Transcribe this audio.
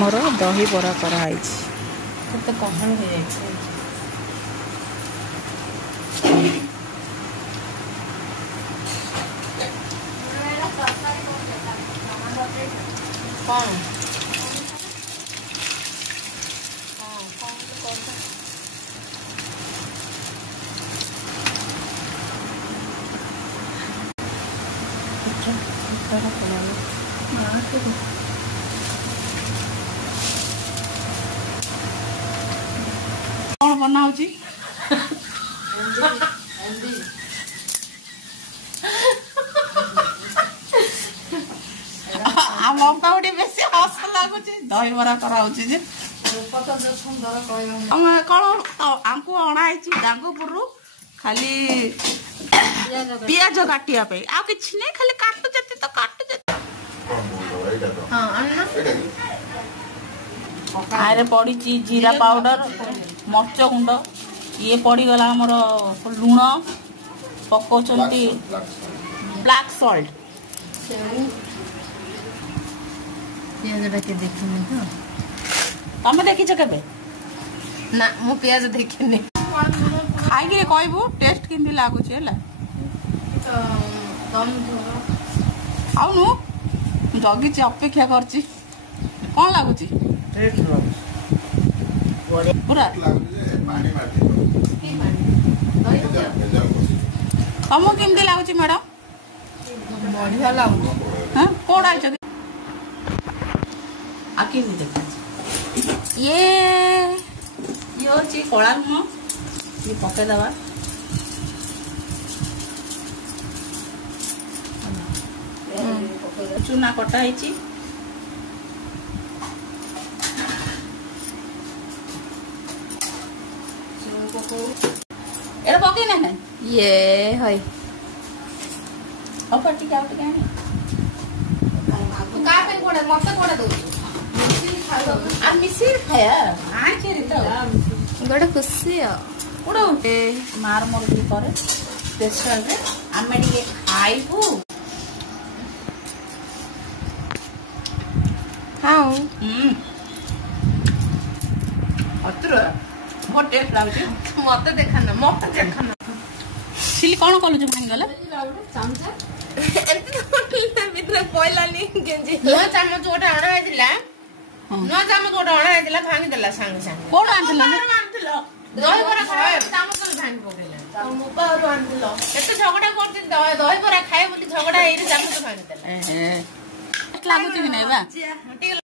मोर दही बरा कराई तो कहन हो जाए कौन कौन बना बेसी हस लगुच दही बरा कराऊे कौन आमको अणाई गांगपुर खाली पियाज काटिया आ कि नहीं खाली काटुचे तो काटुचे आरे पड़ी जीरा पाउडर मर्च गुंड ये पड़गला आमर लुण पकाउछंती ब्लैक सॉल्ट पियाज देखनी तो तमें देखी के ना मु पियाज देखनी खाई कहबू टेस्ट केमती लगुच आउनु जगी अपेक्षा कर कौन लगुच पूरा तुमको केमती लगुच मैडम बढ़िया लगुच हाँ कौन आई आके देखा ये होची कला नुह ये पकईदबा चूना कटा है एरा पकई ना ये है अब टिके आउ टिके आनी का पे कोडे मते कोडे दो आ मिसिर खाया आ चेरी तो गोटे खुशी उड़ो मार मोर भी करे स्पेशल रे आमे टिके खाइबू हां अत्र बहुत टेस्ट लागे मते देखना चिली कौन कलु जो भांग गला चमचा भितर पइलानी गेंजी नो चमच गोटे अणा आइदिला नो चमच गोटे अणा आइदिला भांगी देला संग संग कोड आनथिला दही बरा खाए चमच भांगी पकेला मुपारो आनथिलो एते झगड़ा करती दही बरा खाए बोली झगड़ा एरी चमच भांगी देला लागुची कि नै बा